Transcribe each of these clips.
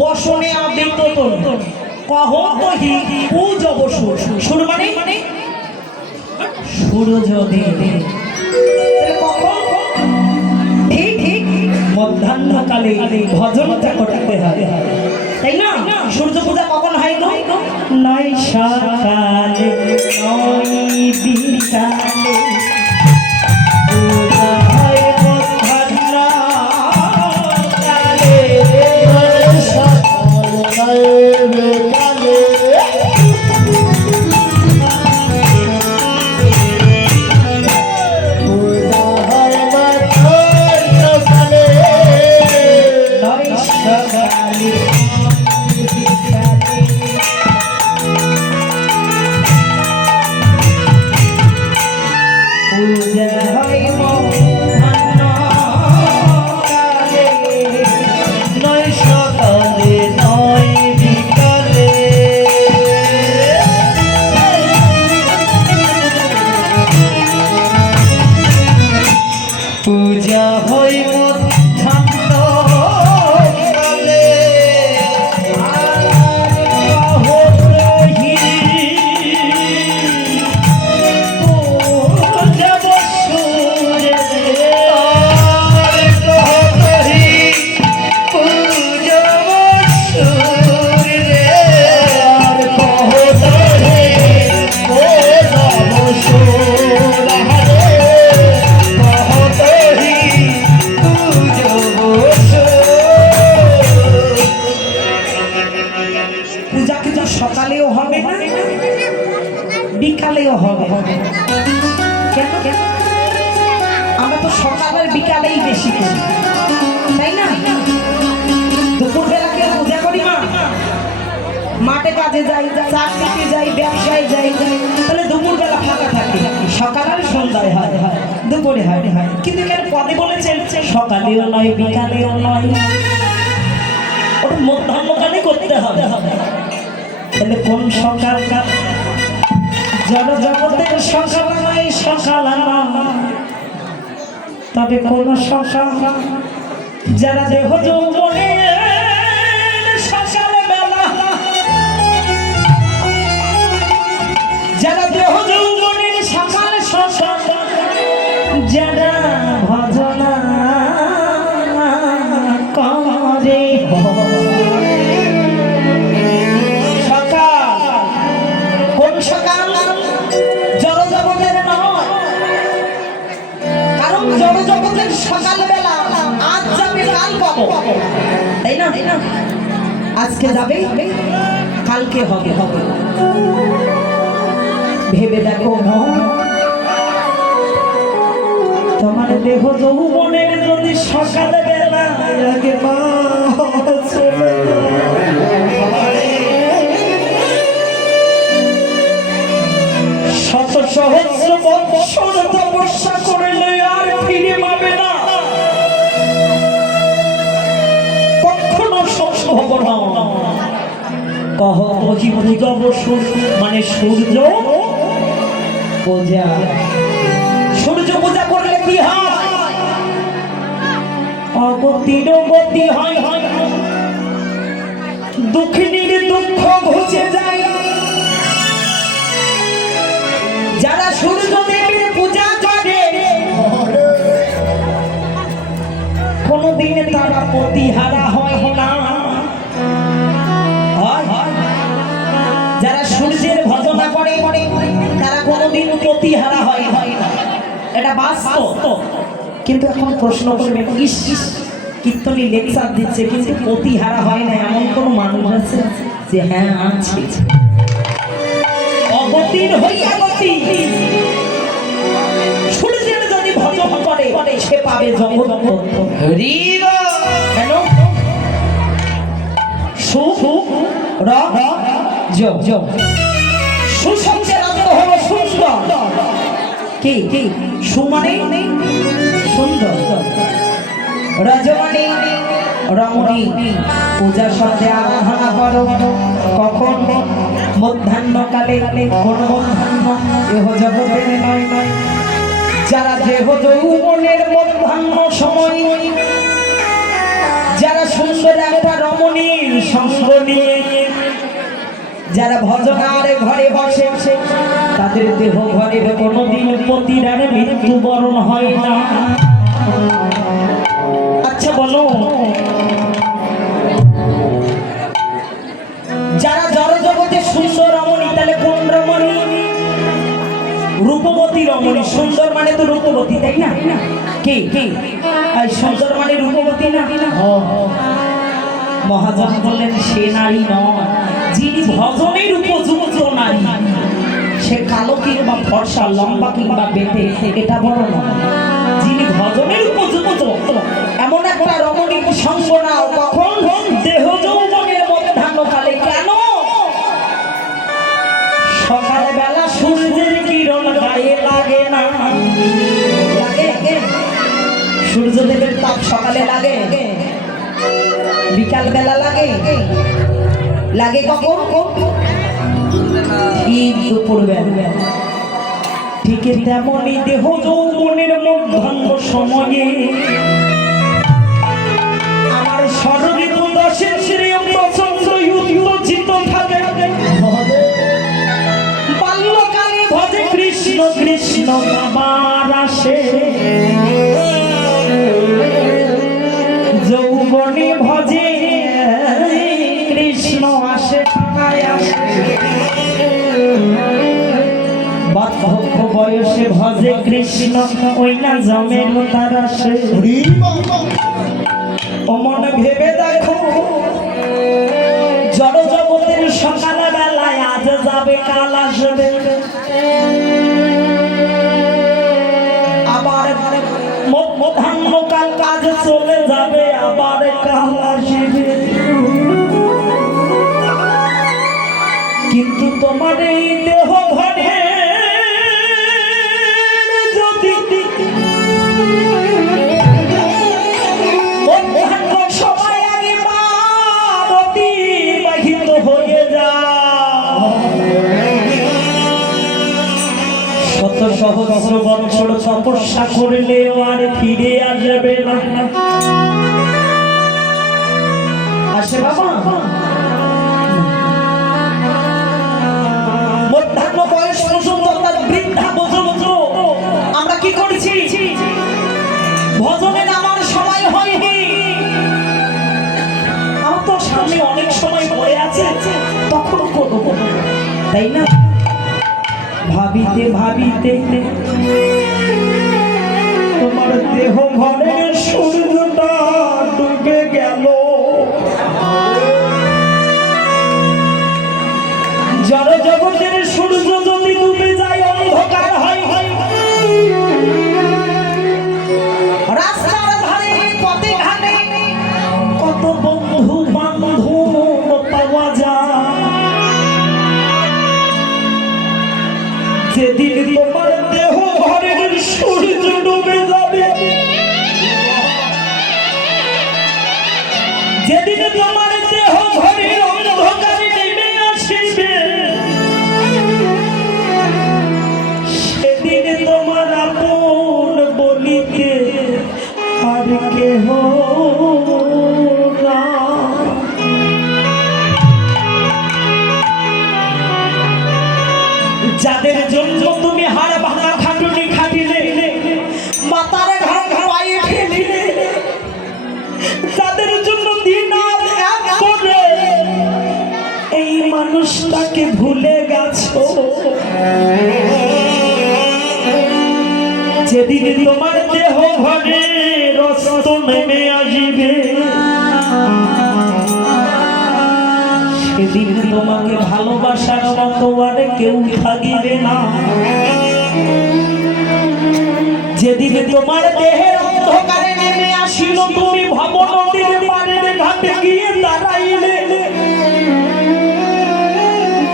বসনে আবৃত কহ কহি পূজ বসু সুর মানে সূর্য দেবে কখন ঠিক ঠিক মধ্যাহ্নকালে ভজনটা করতে হয় তাই না? সূর্য পূজা কখন হয় গো? নয় সকালে নয় বিকালে পূজা হয় মধ্যাহ্নকালে নয় সকালে নয় পূজা হই মধ্যাহ্নকালে পূজা বসুরে পূজা বসুরে আর কহতরে পূজা বসুরে পূজা কিন্তু সকালেও হবে না বিকালেও হবে কেন? আমরা তো সকালের বিকালেই বেশি করি তাই না? দুপুরবেলা কেউ পূজা করি না, মাঠে কাজে যাই, চাকরিতে যাই, ব্যবসায় যাই, তাহলে দুপুরবেলা ফাঁকা থাকে। সকাল আর সন্ধ্যায় হয়, দুপুরে হয়। কিন্তু কেন পদে বলেছেন সকালেও নয় বিকালেও নয়, ওটা মধ্যাহ্নকালে করতে হবে। তাহলে কোন সকাল? জগতের সকাল নয় সকাল তবে কোন সকাল? যারা দেহ যৌবনে সকাল বেলা, যারা দেহ যৌবনের সকাল সকাল, যারা ভজনা করে জগতের সকালবেলা আজ যাবে কাল পাবো তাই না? আজকে যাবে কালকে হবে। ভেবে দেখো তোমার দেহ যৌবনের যদি সকালবেলা আগে শত সহস্র বৎসর তপস্যা করলে আর ফিরে পাবে না, কখনো সম্ভব না। কহ কহি পূজা বসু মানে সূর্য পূজা। সূর্য পূজা করলে কি হয়? অগতির গতি হয়, দুঃখিনীর দুঃখ ঘুচে যায়। যারা সূর্য দেবীর পূজা করে কোনদিন তারা প্রতিহারা হয় না। যারা সূর্যের ভজনা করে তারা কোনদিন প্রতিহারা হয় না, এটা বাস্তব। কিন্তু এখন প্রশ্ন করবেন, ইস কীর্তনী লেকচার দিচ্ছে কিন্তু প্রতিহারা হয় না, এমন কোন মানুষ আছে? যে হ্যাঁ আছে। অগতির হইয়া গতি, সূর্যের যদি ভজন করে সে পাবে জগৎ। কেন? সুসংসের অর্থ হলো সুন্দর। কি সুমানে সুন্দর, রজমানে রমণী। পূজা শব্দে আরাধনা করো কখন? মধ্যাহ্নকালে। কোন মধ্যাহ্ন? দেহ জগতের নয়। যারা দেহ যৌবনের মধ্যাহ্ন সময়, যারা সুন্দর একটা রমণীর সঙ্গ নিয়ে যারা ভজনার ঘরে বসে তাদের দেহ ঘরের কোনোদিন পতির আর মৃত্যুবরণ হয় না। আচ্ছা বলো, যারা জড় জগতে সুন্দর রমণী, তাহলে কোন রমণী? রূপবতী রমণী। সুন্দর মানে তো রূপবতী, তাই না? কে কে সুন্দর মানে রূপবতী না? মহাজন বললেন সে নারী নয়, যিনি ভজনের উপযুক্ত নারী। সে কালো কিংবা ফর্সা, লম্বা কিংবা বেঁটে, এটা বড় নয়। যিনি ভজনের উপযুক্ত এমন একটা রমণীর সঙ্গ নাও। কখন? দেহ যৌবনের মধ্যাহ্নকালে। কেন? সকালবেলা সূর্যের কিরণ গায়ে লাগে না? লাগে? সূর্যদেবের তাপ সকালে লাগে, বিকাল বেলা লাগে। লাগে কখন? ঠিক দুপুর বেলা। ঠিক তেমনই দেহ যৌবনের মধ্যাহ্ন সময়ে আমার সর্বিত দশের শ্রেয় প্রচন্ড উত্তেজিত থাকে। বাল্যকালে ভজে কৃষ্ণ কৃষ্ণ আবার আসে, যৌবনে ভজে কৃষ্ণ আসে বার্ধক্য বয়সে ভজে কৃষ্ণ, ওই না জমের তার আসে। ও মনে ভেবে দেখো, জড় জগতের সকাল বেলায় আজ যাবে কাল আসবে, আবার মধ্যাহ্নকাল কাজ চলে যাবে, আবার কাল আসবে। কিন্তু তোমার এই দেহ ঘরে যদি সবাই আগে অতিবাহিত হয়ে যায়, শত সহস্র বছর তপস্যা করলেও আর ফিরে আসবে না। আসে বাবা? মধ্যাহ্ন বয়স পর্যন্ত অর্থাৎ বৃদ্ধা পর্যন্ত আমরা কি করেছি? ভজনে নামার সময় হয়নি। আমার তো সামনে অনেক সময় পড়ে আছে, তখন করবো, তাই না? ভাবিতে ভাবিতে তোমার দেহ ঘরের সূর্যটা ডুবে গেল। জড় জগতের সূর্য যদি ডুবে যায়, অন্ধকার হয়। রাস্তার ধারে পথে ঘাটে কত বন্ধু বান্ধব পাওয়া যায়। যেদিন তোমার দেহ ঘরের সূর্য ডুবে যাবে, যেদিন তোমার দেহ ঘরের অন্ধকারে নেমে আসবে, সেদিন তোমার আপন বলিতে আর কেহ না। যাদের জন্য তুমি হাড় ভাঙা খাটুনি খাটিলে, মাতার ঘাড় পায়ে ফেলিলে, যাদের জন্য দিন এক করে এই মানুষটাকে ভুলে গেছো, যেদিন তোমার দেহ ঘরে রক্ত নেমে আসবে, সেদিন তোমাকে ভালোবাসার মতো আর কেউ থাকিবে না। যেদিন তোমার দেহের অন্ধকারে নেমে আসিল, তুমি ভব নদীর পাড়ের ঘাটে গিয়ে দাঁড়াইলে,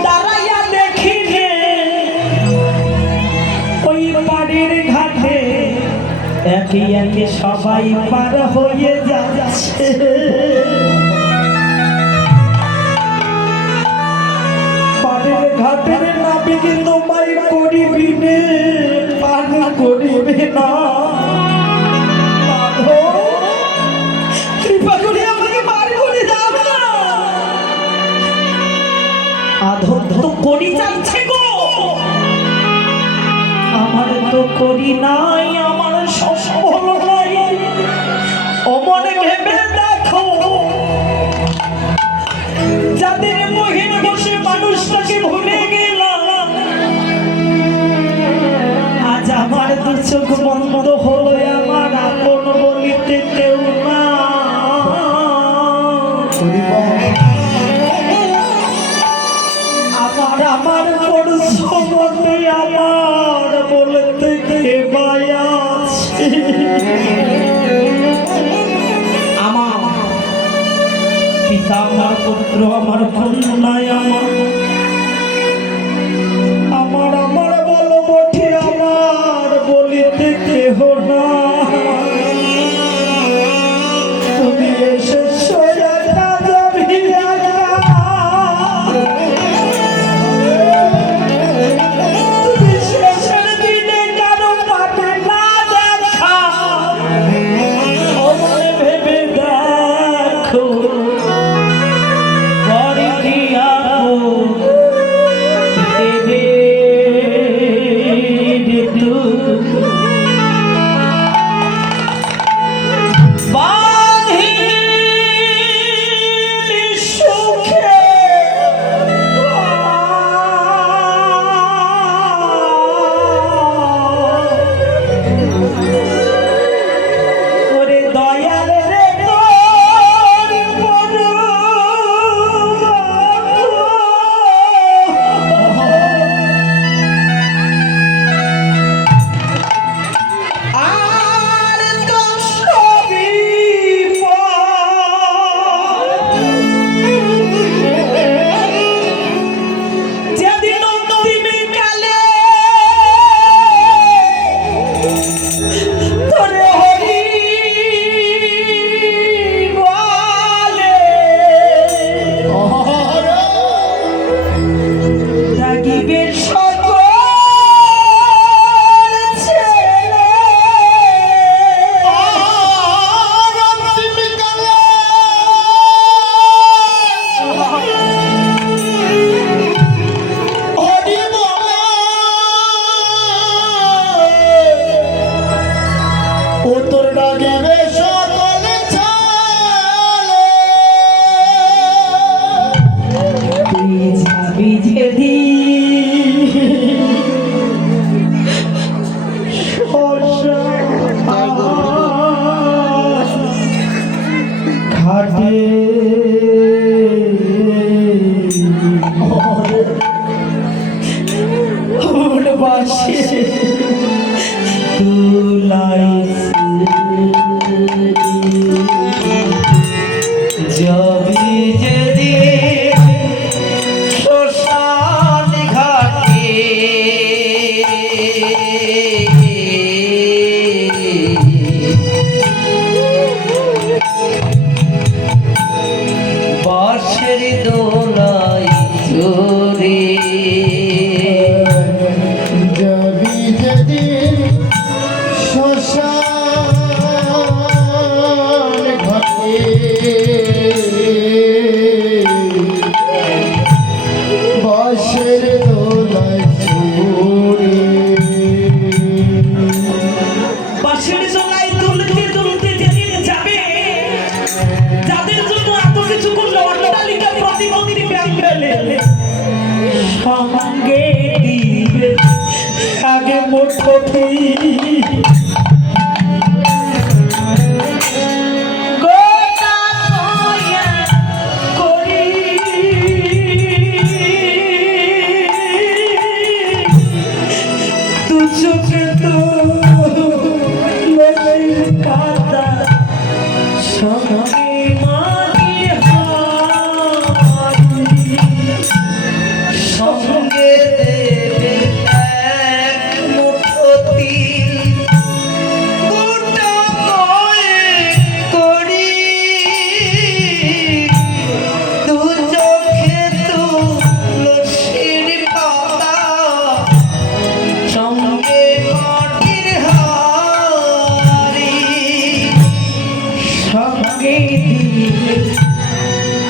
দাঁড়াইয়া দেখিলে ওই পাড়ের ঘাটে একে একে সবাই পার হয়ে যাচ্ছে। পাড়ের ঘাটের নাবিক তোমায় করিবে, পান করিবে না। কৃপা করে আমাকে আধর তো করি যাচ্ছে গো, আমার তো করি নাই, আমার সফল নাই। অমনে ভেবে দেখো, যাদের মহিন বসে মানুষটাকে ভুলে গেলাম, আজ আমার দু চোখ বন্ধ হলো, আমার আপন বলিতে কেউ না। আমার পরিশ্রমে আমার বলতে কে আছে, আমার পিতা, আমার পুত্র, আমার কন্যায়, আমার আমার বলো বটে, আমার বলিতে কেহ না। তুমি এসেছো একা যাবি একা, তুমি শেষের দিনে কারো পাবে না দেখা। অমনে ভেবে দেখো, করে কি আপন দেবে রে তুই। সঙ্গে দিবে আগে মুঠোতে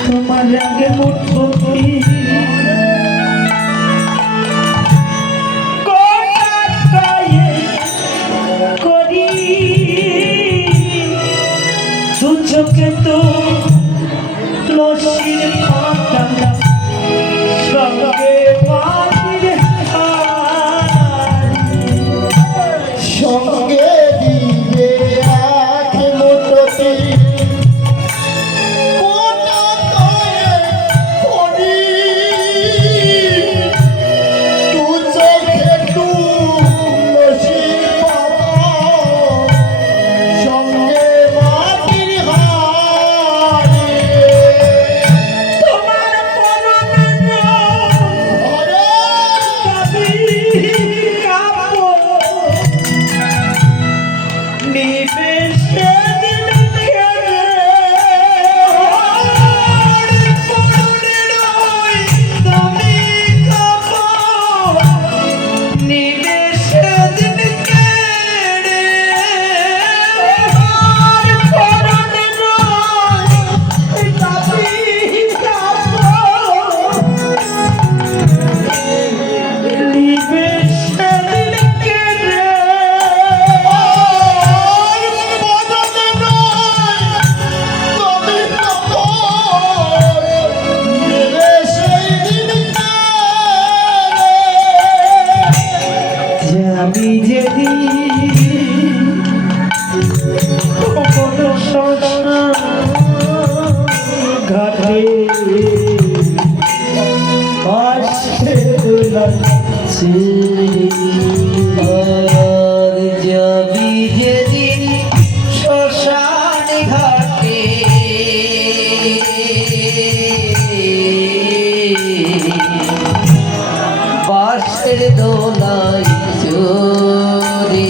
তোমার আগে মুঠো চোখে তো লসির পাতা সঙ্গে পাখির হার সঙ্গে দিবে এক মুঠোতে কোটা কয়ে পড়ি তু চোখে তু লসির পাতা সঙ্গে মাটির হাড়ি তোমার পরনে ওরে কাবি কাপড় নিবে সেদিন খেলে পরনের ওই দামি কাপড় নিবে সেদিন কেড়ে পরনের ওই দামি কাপড় নিবে সেদিন কেড়ে আমি যেদিন কোনো ঘাটে পাশে লাগছে আর যাবি যেদিন শ্মশান ঘাটে বাঁশের দোলাই চোরে